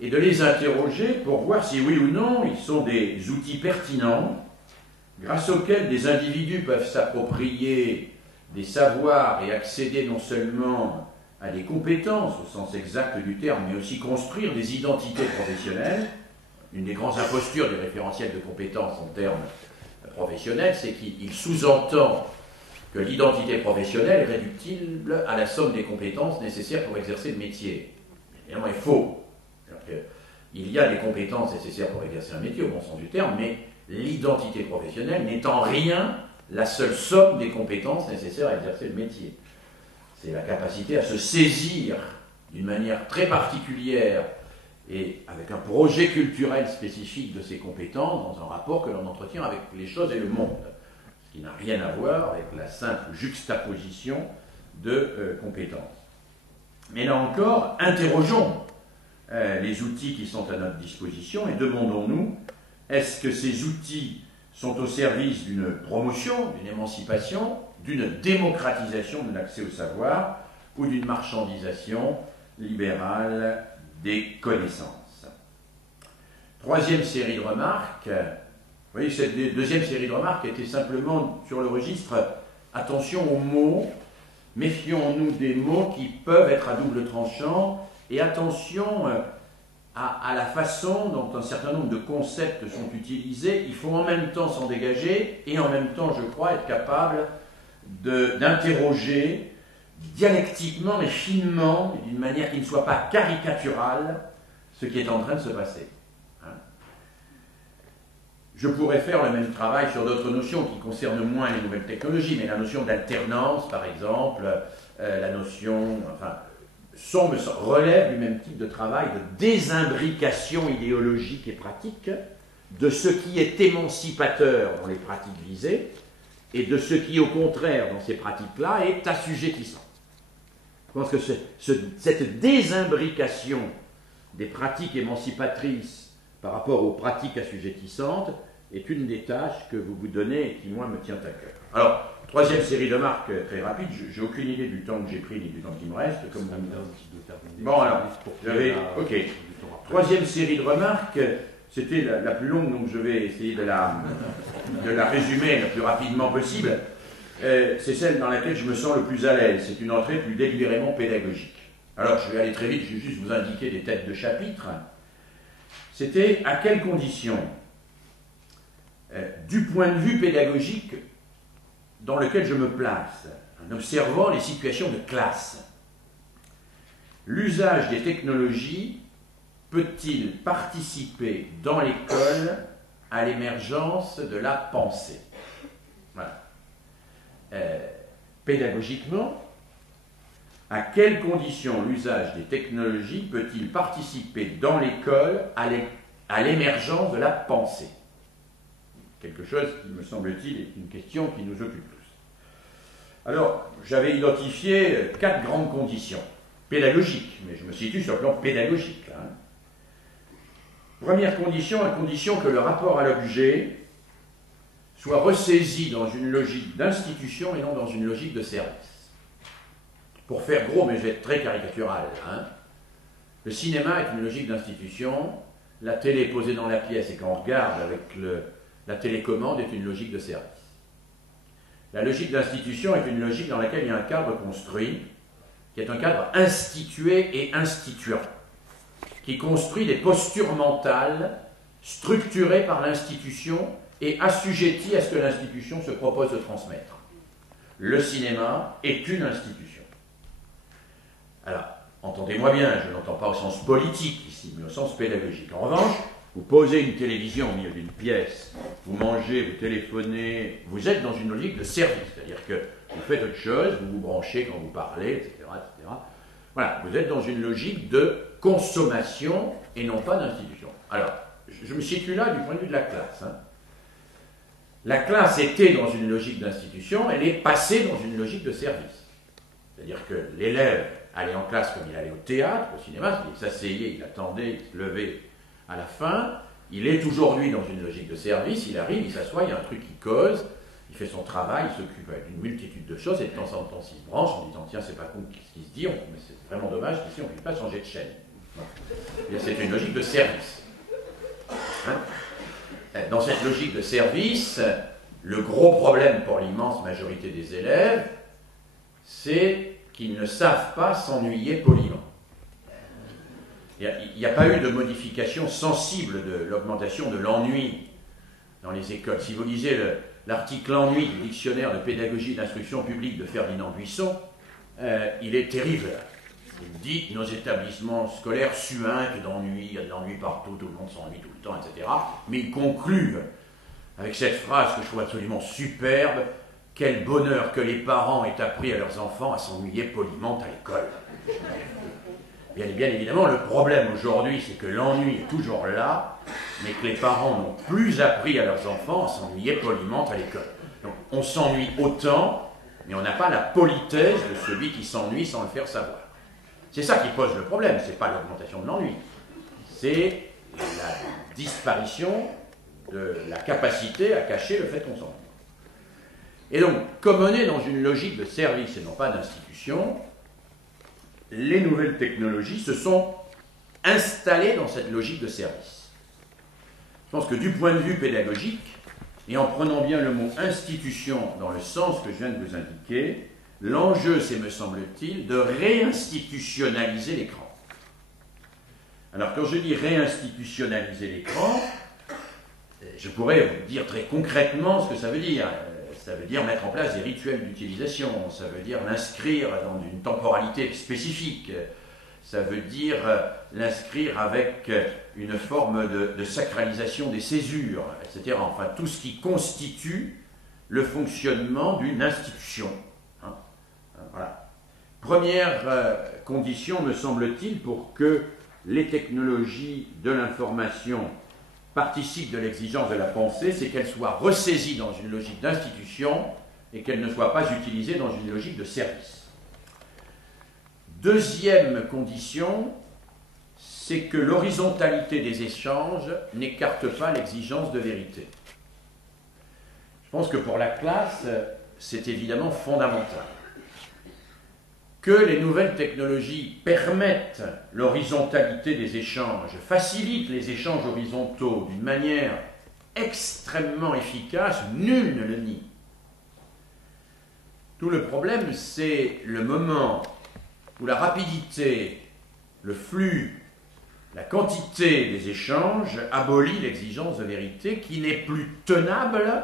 et de les interroger pour voir si oui ou non ils sont des outils pertinents grâce auxquels des individus peuvent s'approprier des savoirs et accéder non seulement à des compétences au sens exact du terme, mais aussi construire des identités professionnelles. Une des grandes impostures du référentiel de compétences en termes professionnels, c'est qu'il sous-entend que l'identité professionnelle est réductible à la somme des compétences nécessaires pour exercer le métier. Évidemment, il faut. Il y a des compétences nécessaires pour exercer un métier, au bon sens du terme, mais l'identité professionnelle n'est en rien la seule somme des compétences nécessaires à exercer le métier. C'est la capacité à se saisir d'une manière très particulière et avec un projet culturel spécifique de ces compétences dans un rapport que l'on entretient avec les choses et le monde, ce qui n'a rien à voir avec la simple juxtaposition de compétences. Mais là encore, interrogeons les outils qui sont à notre disposition et demandons-nous, est-ce que ces outils sont au service d'une promotion, d'une émancipation, d'une démocratisation de l'accès au savoir ou d'une marchandisation libérale des connaissances? Troisième série de remarques, vous voyez, cette deuxième série de remarques était simplement sur le registre attention aux mots, méfions-nous des mots qui peuvent être à double tranchant et attention à la façon dont un certain nombre de concepts sont utilisés. Il faut en même temps s'en dégager et en même temps, je crois, être capable d'interroger dialectiquement mais finement, d'une manière qui ne soit pas caricaturale, ce qui est en train de se passer. Je pourrais faire le même travail sur d'autres notions qui concernent moins les nouvelles technologies, mais la notion d'alternance, par exemple, la notion, relève du même type de travail de désimbrication idéologique et pratique de ce qui est émancipateur dans les pratiques visées et de ce qui, au contraire, dans ces pratiques-là, est assujettissant. Je pense que cette désimbrication des pratiques émancipatrices par rapport aux pratiques assujettissantes est une des tâches que vous vous donnez et qui, moi, me tient à cœur. Alors, troisième série de remarques très rapide, j'ai aucune idée du temps que j'ai pris ni du temps qui me reste. Comme bon, alors, ok. Troisième série de remarques, c'était la plus longue, donc je vais essayer de la résumer le plus rapidement possible. C'est celle dans laquelle je me sens le plus à l'aise. C'est une entrée plus délibérément pédagogique. Alors, je vais aller très vite, je vais juste vous indiquer des têtes de chapitre. C'était à quelles conditions, du point de vue pédagogique dans lequel je me place, en observant les situations de classe, l'usage des technologies peut-il participer dans l'école à l'émergence de la pensée? Voilà. Pédagogiquement, à quelles conditions l'usage des technologies peut-il participer dans l'école à l'émergence de la pensée? Quelque chose qui, me semble-t-il, est une question qui nous occupe tous. Alors, j'avais identifié 4 grandes conditions pédagogiques, mais je me situe sur le plan pédagogique. Là, Première condition, à condition que le rapport à l'objet soit ressaisi dans une logique d'institution et non dans une logique de service. Pour faire gros, mais je vais être très caricatural, le cinéma est une logique d'institution, la télé est posée dans la pièce et quand on regarde avec la télécommande est une logique de service. La logique d'institution est une logique dans laquelle il y a un cadre construit, qui est un cadre institué et instituant, qui construit des postures mentales structurées par l'institution et assujetties à ce que l'institution se propose de transmettre. Le cinéma est une institution. Alors, entendez-moi bien, je n'entends pas au sens politique ici, mais au sens pédagogique. En revanche, vous posez une télévision au milieu d'une pièce, vous mangez, vous téléphonez, vous êtes dans une logique de service, c'est-à-dire que vous faites autre chose, vous vous branchez quand vous parlez, etc., etc. Voilà, vous êtes dans une logique de consommation et non pas d'institution. Alors, je me situe là du point de vue de la classe. La classe était dans une logique d'institution, elle est passée dans une logique de service. C'est-à-dire que l'élève allait en classe comme il allait au théâtre, au cinéma, il s'asseyait, il attendait, il se levait à la fin, Il est aujourd'hui dans une logique de service, il arrive, il s'assoit, il y a un truc qui cause, il fait son travail, il s'occupe d'une multitude de choses, et de temps en temps, il se branche en disant tiens, c'est pas con ce qui se dit, mais c'est vraiment dommage qu'ici on ne puisse pas changer de chaîne. C'est une logique de service. Hein? Dans cette logique de service, le gros problème pour l'immense majorité des élèves, c'est qu'ils ne savent pas s'ennuyer poliment. Il n'y a pas eu de modification sensible de l'augmentation de l'ennui dans les écoles. Si vous lisez l'article ennui du dictionnaire de pédagogie et d'instruction publique de Ferdinand Buisson, il est terrible. Il dit nos établissements scolaires suintent d'ennui, il y a de l'ennui partout, tout le monde s'ennuie tout le temps, etc. Mais il conclut avec cette phrase que je trouve absolument superbe: quel bonheur que les parents aient appris à leurs enfants à s'ennuyer poliment à l'école. Bien évidemment, le problème aujourd'hui, c'est que l'ennui est toujours là, mais que les parents n'ont plus appris à leurs enfants à s'ennuyer poliment à l'école. Donc on s'ennuie autant, mais on n'a pas la politesse de celui qui s'ennuie sans le faire savoir. C'est ça qui pose le problème, ce n'est pas l'augmentation de l'ennui, c'est la disparition de la capacité à cacher le fait qu'on s'ennuie. Et donc, comme on est dans une logique de service et non pas d'institution, les nouvelles technologies se sont installées dans cette logique de service. Je pense que du point de vue pédagogique, et en prenant bien le mot institution dans le sens que je viens de vous indiquer, l'enjeu, c'est, me semble-t-il, de réinstitutionnaliser l'écran. Alors, quand je dis réinstitutionnaliser l'écran, je pourrais vous dire très concrètement ce que ça veut dire. Ça veut dire mettre en place des rituels d'utilisation, ça veut dire l'inscrire dans une temporalité spécifique, ça veut dire l'inscrire avec une forme de sacralisation des césures, etc. Enfin, tout ce qui constitue le fonctionnement d'une institution. Voilà. Première condition, me semble-t-il, pour que les technologies de l'information participent de l'exigence de la pensée, c'est qu'elles soient ressaisies dans une logique d'institution et qu'elles ne soient pas utilisées dans une logique de service. Deuxième condition, c'est que l'horizontalité des échanges n'écarte pas l'exigence de vérité. Je pense que pour la classe, c'est évidemment fondamental. Que les nouvelles technologies permettent l'horizontalité des échanges, facilitent les échanges horizontaux d'une manière extrêmement efficace, nul ne le nie. Tout le problème, c'est le moment où la rapidité, le flux, la quantité des échanges abolit l'exigence de vérité qui n'est plus tenable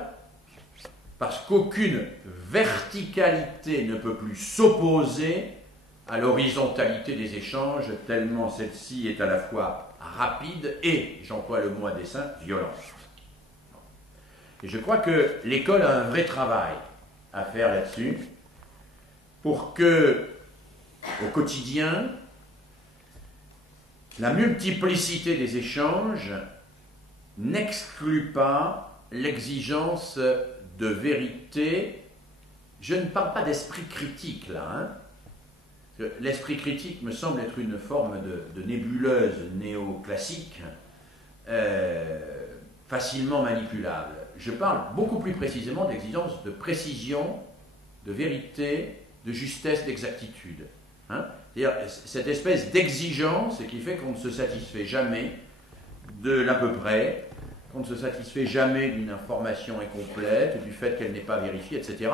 parce qu'aucune verticalité ne peut plus s'opposer à l'horizontalité des échanges, tellement celle-ci est à la fois rapide et, j'emploie le mot à dessein, violente. Et je crois que l'école a un vrai travail à faire là-dessus pour que, au quotidien, la multiplicité des échanges n'exclut pas l'exigence de vérité. Je ne parle pas d'esprit critique là. L'esprit critique me semble être une forme de nébuleuse néoclassique facilement manipulable. Je parle beaucoup plus précisément d'exigence de précision, de vérité, de justesse, d'exactitude. C'est-à-dire cette espèce d'exigence qui fait qu'on ne se satisfait jamais de l'à peu près, qu'on ne se satisfait jamais d'une information incomplète, du fait qu'elle n'est pas vérifiée, etc.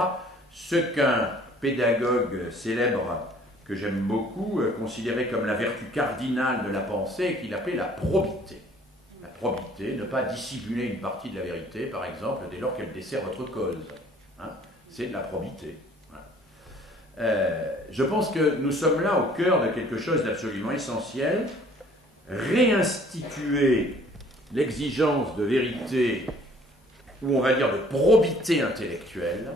Ce qu'un pédagogue célèbre, que j'aime beaucoup, considérait comme la vertu cardinale de la pensée, qu'il appelait la probité. La probité, ne pas dissimuler une partie de la vérité, par exemple, dès lors qu'elle dessert votre cause. C'est de la probité. Je pense que nous sommes là au cœur de quelque chose d'absolument essentiel. Réinstituer l'exigence de vérité, ou on va dire de probité intellectuelle,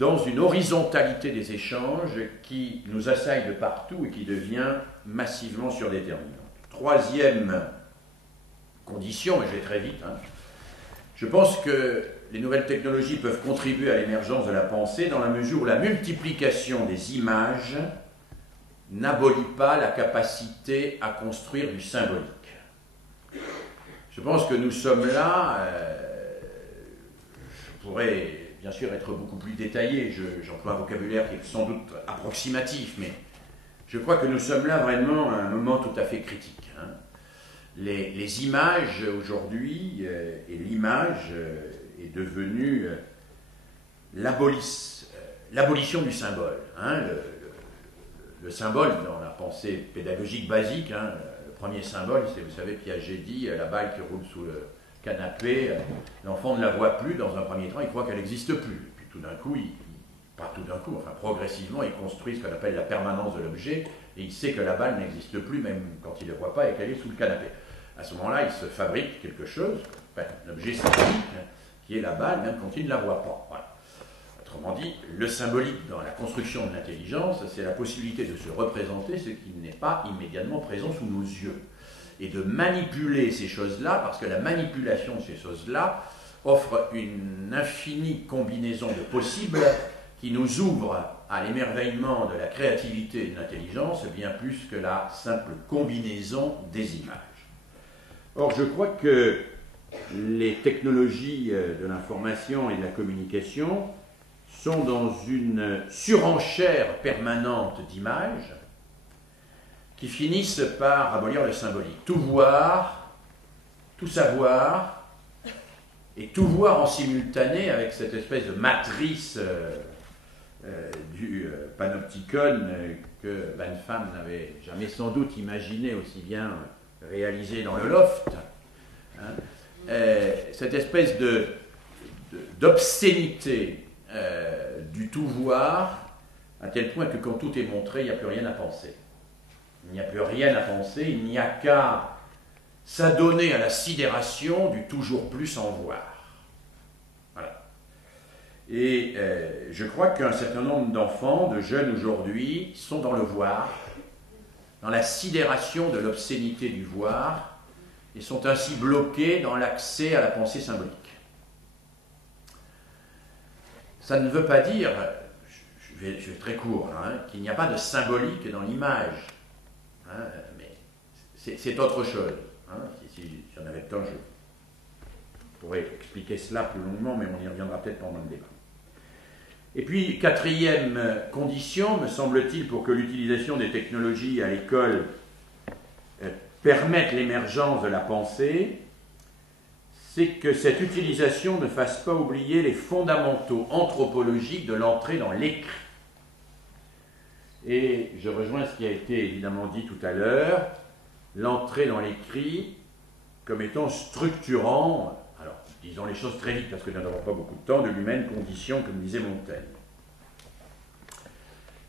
dans une horizontalité des échanges qui nous assaille de partout et qui devient massivement surdéterminante. Troisième condition, et je vais très vite, je pense que les nouvelles technologies peuvent contribuer à l'émergence de la pensée dans la mesure où la multiplication des images n'abolit pas la capacité à construire du symbolique. Je pense que nous sommes là, je pourrais bien sûr être beaucoup plus détaillé, j'emploie un vocabulaire qui est sans doute approximatif, mais je crois que nous sommes là vraiment à un moment tout à fait critique. Hein. Les images aujourd'hui, et l'image est devenue l'abolition du symbole. Hein. Le symbole dans la pensée pédagogique basique, hein, le premier symbole, c'est, vous savez, Piaget dit, la balle qui roule sous le canapé, l'enfant ne la voit plus dans un premier temps, il croit qu'elle n'existe plus. Et puis tout d'un coup, pas tout d'un coup, enfin progressivement, il construit ce qu'on appelle la permanence de l'objet, et il sait que la balle n'existe plus, même quand il ne le voit pas et qu'elle est sous le canapé. À ce moment-là, il se fabrique quelque chose, enfin, un objet symbolique, qui est la balle, même quand il ne la voit pas. Voilà. Autrement dit, le symbolique dans la construction de l'intelligence, c'est la possibilité de se représenter ce qui n'est pas immédiatement présent sous nos yeux. Et de manipuler ces choses-là, parce que la manipulation de ces choses-là offre une infinie combinaison de possibles qui nous ouvre à l'émerveillement de la créativité et de l'intelligence bien plus que la simple combinaison des images. Or, je crois que les technologies de l'information et de la communication sont dans une surenchère permanente d'images qui finissent par abolir le symbolique. Tout voir, tout savoir, et tout voir en simultané avec cette espèce de matrice du panopticon que Van Pham n'avait jamais sans doute imaginé aussi bien réalisé dans le loft. Hein, cette espèce d'obscénité du tout voir, à tel point que quand tout est montré, il n'y a plus rien à penser. Il n'y a plus rien à penser, il n'y a qu'à s'adonner à la sidération du toujours plus en voir. Voilà. Et je crois qu'un certain nombre d'enfants, de jeunes aujourd'hui, sont dans le voir, dans la sidération de l'obscénité du voir, et sont ainsi bloqués dans l'accès à la pensée symbolique. Ça ne veut pas dire, je vais très court, hein, qu'il n'y a pas de symbolique dans l'image. Hein, mais c'est autre chose. Hein. Si j'en avais le temps, je pourrais expliquer cela plus longuement, mais on y reviendra peut-être pendant le débat. Et puis, quatrième condition, me semble-t-il, pour que l'utilisation des technologies à l'école permette l'émergence de la pensée, c'est que cette utilisation ne fasse pas oublier les fondamentaux anthropologiques de l'entrée dans l'écrit. Et je rejoins ce qui a été évidemment dit tout à l'heure, l'entrée dans l'écrit comme étant structurant, alors disons les choses très vite parce que nous n'avons pas beaucoup de temps, de l'humaine condition, comme disait Montaigne.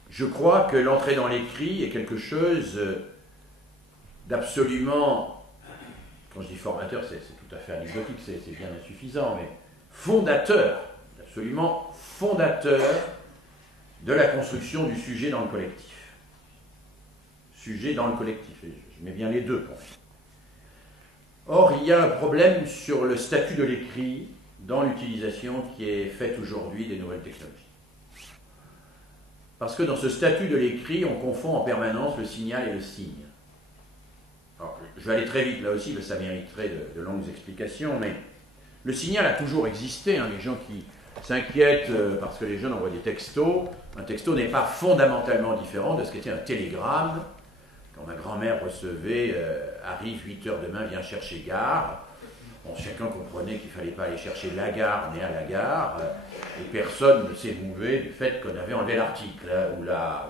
Je crois que l'entrée dans l'écrit est quelque chose d'absolument, quand je dis formateur, c'est tout à fait anecdotique, c'est bien insuffisant, mais fondateur, absolument fondateur de la construction du sujet dans le collectif. Sujet dans le collectif, je mets bien les deux. Or, il y a un problème sur le statut de l'écrit dans l'utilisation qui est faite aujourd'hui des nouvelles technologies. Parce que dans ce statut de l'écrit, on confond en permanence le signal et le signe. Alors, je vais aller très vite là aussi, parce que ça mériterait de longues explications, mais le signal a toujours existé. Hein, les gens qui s'inquiètent parce que les jeunes envoient des textos, un texto n'est pas fondamentalement différent de ce qu'était un télégramme. Quand ma grand-mère recevait arrive 8h demain, viens chercher gare. Bon, chacun comprenait qu'il ne fallait pas aller chercher la gare, mais à la gare, et personne ne s'émouvait du fait qu'on avait enlevé l'article ou la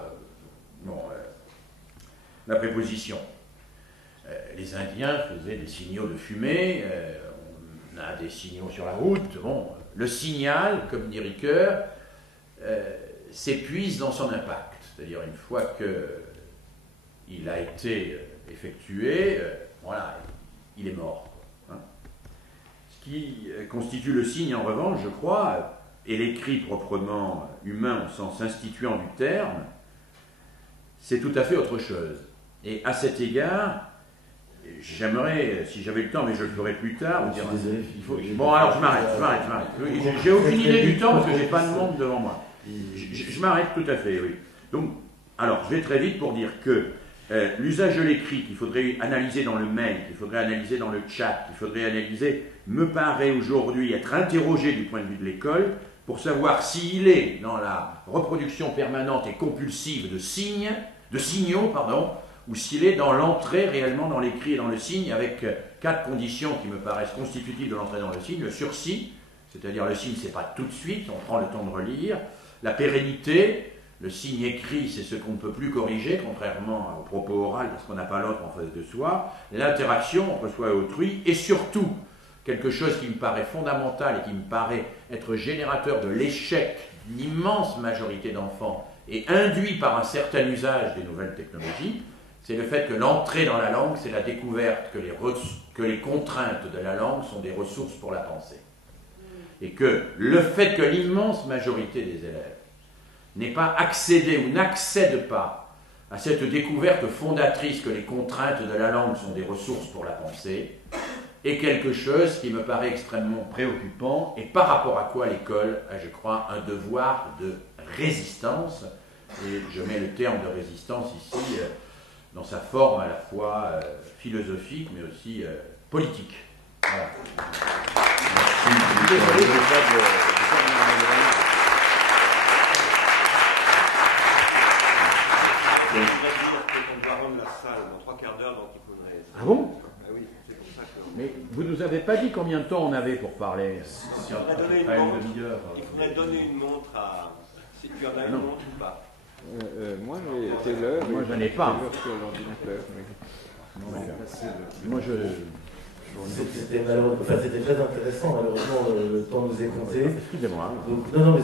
préposition. Les Indiens faisaient des signaux de fumée, on a des signaux sur la route. Bon, le signal, comme dit Ricoeur, s'épuise dans son impact. C'est-à-dire une fois qu'il a été effectué, voilà, il est mort. Hein. Ce qui constitue le signe, en revanche, je crois, et l'écrit proprement humain au sens instituant du terme, c'est tout à fait autre chose. Et à cet égard, j'aimerais, si j'avais le temps, mais je le ferai plus tard, dire, bon, alors je m'arrête. J'ai aucune idée du temps parce que je n'ai pas de monde devant moi. Je m'arrête tout à fait, oui. Donc, alors, je vais très vite pour dire que L'usage de l'écrit qu'il faudrait analyser dans le mail, qu'il faudrait analyser dans le chat, qu'il faudrait analyser, me paraît aujourd'hui être interrogé du point de vue de l'école pour savoir s'il est dans la reproduction permanente et compulsive de signaux, ou s'il est dans l'entrée réellement dans l'écrit et dans le signe, avec 4 conditions qui me paraissent constitutives de l'entrée dans le signe. Le sursis, c'est-à-dire le signe, c'est pas tout de suite, on prend le temps de relire. La pérennité, le signe écrit, c'est ce qu'on ne peut plus corriger, contrairement au propos oral, parce qu'on n'a pas l'autre en face de soi. L'interaction entre soi et autrui, et surtout, quelque chose qui me paraît fondamental et qui me paraît être générateur de l'échec d'une immense majorité d'enfants et induit par un certain usage des nouvelles technologies, c'est le fait que l'entrée dans la langue, c'est la découverte que les contraintes de la langue sont des ressources pour la pensée. Et que le fait que l'immense majorité des élèves n'ait pas accédé ou n'accède pas à cette découverte fondatrice que les contraintes de la langue sont des ressources pour la pensée, est quelque chose qui me paraît extrêmement préoccupant et par rapport à quoi l'école a, je crois, un devoir de résistance. Et je mets le terme de résistance ici dans sa forme à la fois philosophique mais aussi politique. Voilà. Ah bon? Mais vous nous avez pas dit combien de temps on avait pour parler? Il faudrait donner une montre à... Si tu en as une montre ou pas. Moi, j'ai l'heure. Moi, je n'en ai pas. Sur l'ordinateur. Moi, C'était très intéressant, malheureusement le temps nous est compté. Excusez-moi. Donc, non, mais